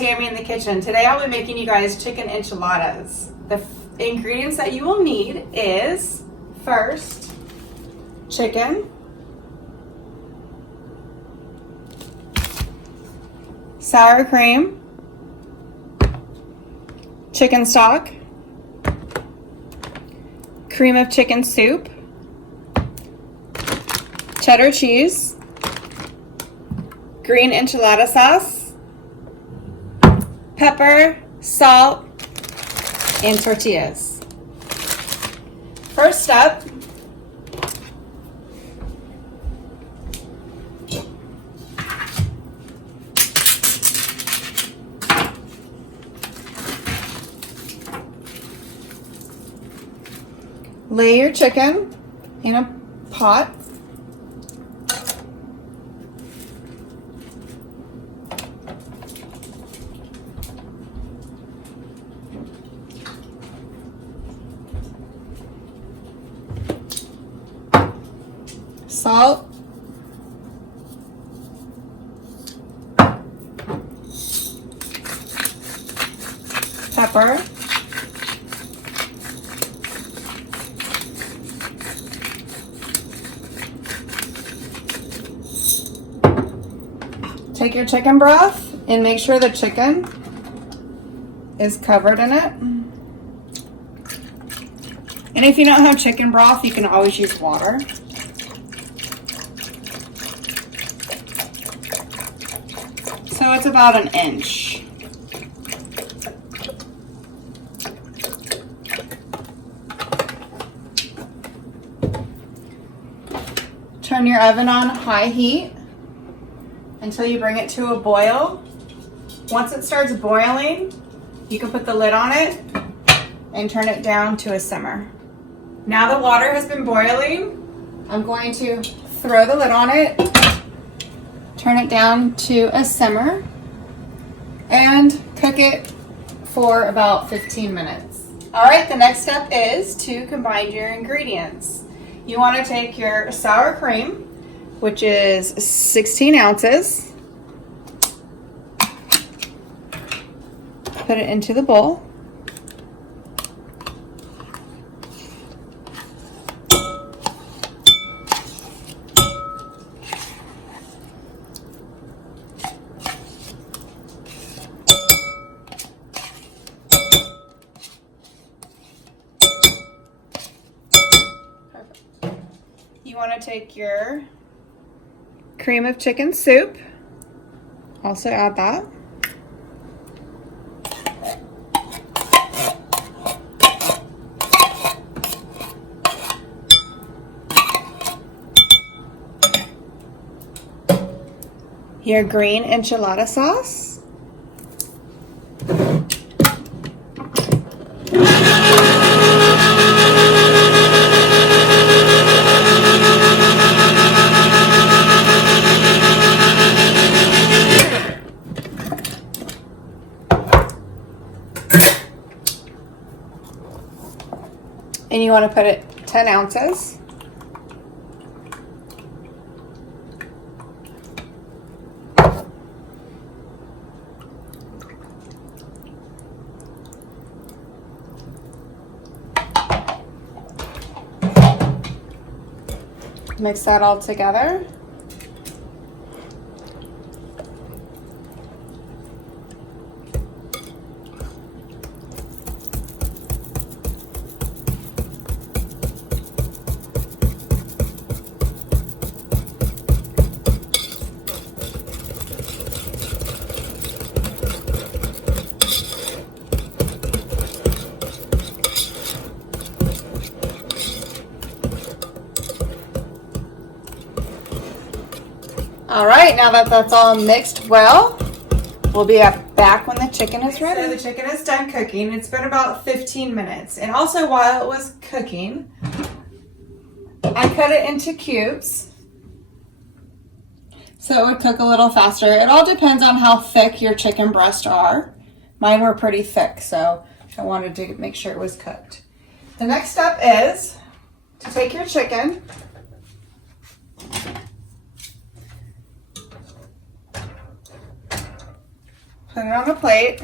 Tammy in the kitchen. Today I'll be making you guys chicken enchiladas. The ingredients that you will need is, first, chicken, sour cream, chicken stock, cream of chicken soup, cheddar cheese, green enchilada sauce, pepper, salt, and tortillas. First step, lay your chicken in a pot. Salt, pepper, take your chicken broth and make sure the chicken is covered in it. And if you don't have chicken broth, you can always use water. So it's about an inch. Turn your oven on high heat until you bring it to a boil. Once it starts boiling, you can put the lid on it and turn it down to a simmer. Now the water has been boiling. I'm going to throw the lid on it, turn it down to a simmer, and cook it for about 15 minutes. All right, the next step is to combine your ingredients. You want to take your sour cream, which is 16 ounces, put it into the bowl. You want to take your cream of chicken soup, also add that. Your green enchilada sauce. And you want to put it 10 ounces. Mix that all together. All right, now that that's all mixed well, we'll be back when the chicken is ready. So the chicken is done cooking. It's been about 15 minutes. And also while it was cooking, I cut it into cubes so it would cook a little faster. It all depends on how thick your chicken breasts are. Mine were pretty thick, so I wanted to make sure it was cooked. The next step is to take your chicken, put Put it on the plate.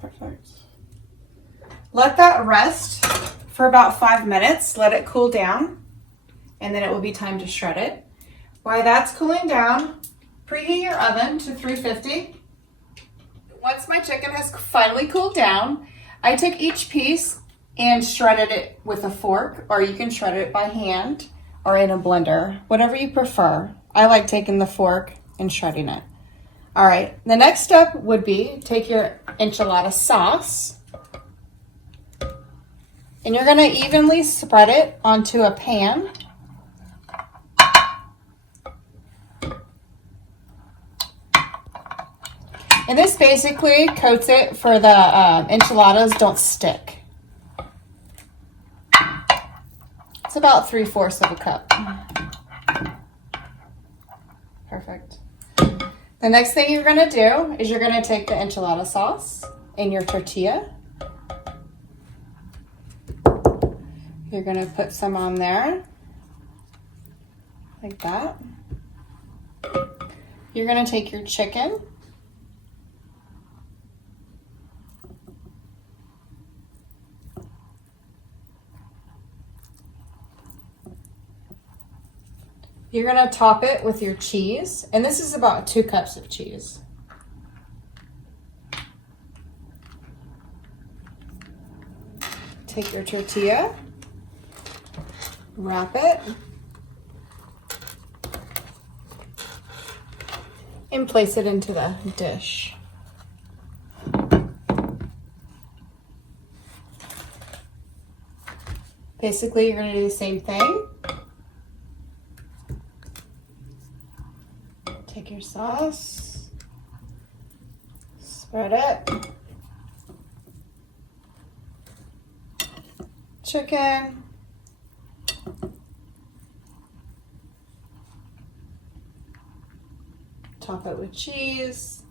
Perfect. Let that rest for about 5 minutes. Let it cool down, and then it will be time to shred it. While that's cooling down, preheat your oven to 350. Once my chicken has finally cooled down, I took each piece and shredded it with a fork, or you can shred it by hand or in a blender, whatever you prefer. I like taking the fork and shredding it. All right, the next step would be take your enchilada sauce, and you're gonna evenly spread it onto a pan. And this basically coats it for the enchiladas don't stick. It's about 3/4 of a cup. Perfect. The next thing you're gonna do is you're gonna take the enchilada sauce in your tortilla. You're gonna put some on there, like that. You're gonna take your chicken. You're gonna top it with your cheese, and this is about 2 cups of cheese. Take your tortilla, wrap it, and place it into the dish. Basically, you're gonna do the same thing. Take your sauce, spread it, chicken, top it with cheese,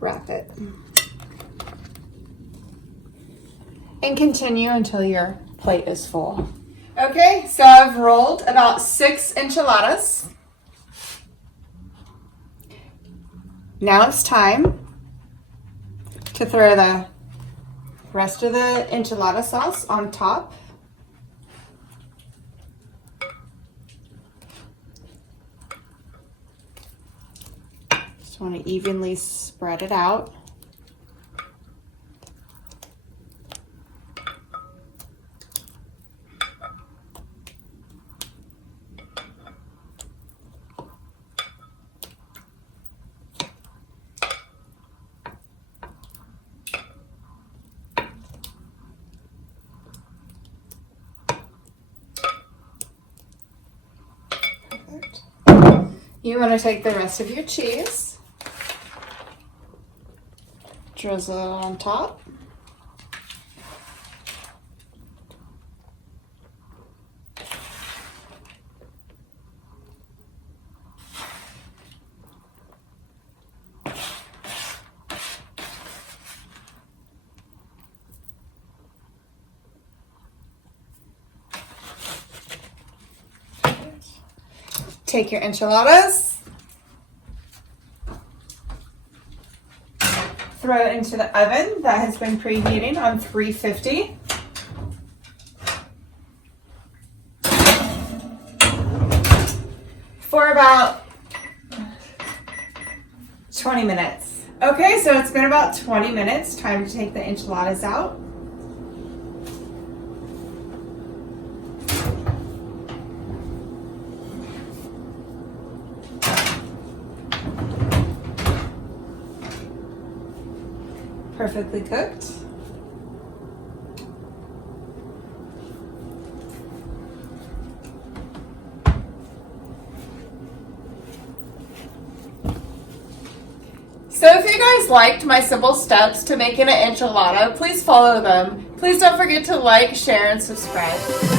wrap it, and continue until your plate is full. Okay, so I've rolled about 6 enchiladas. Now it's time to throw the rest of the enchilada sauce on top. Just want to evenly spread it out. You want to take the rest of your cheese, drizzle it on top. Take your enchiladas, throw it into the oven that has been preheating on 350. For about 20 minutes. Okay, so it's been about 20 minutes. Time to take the enchiladas out. Perfectly cooked. So if you guys liked my simple steps to making an enchilada, please follow them. Please don't forget to like, share, and subscribe.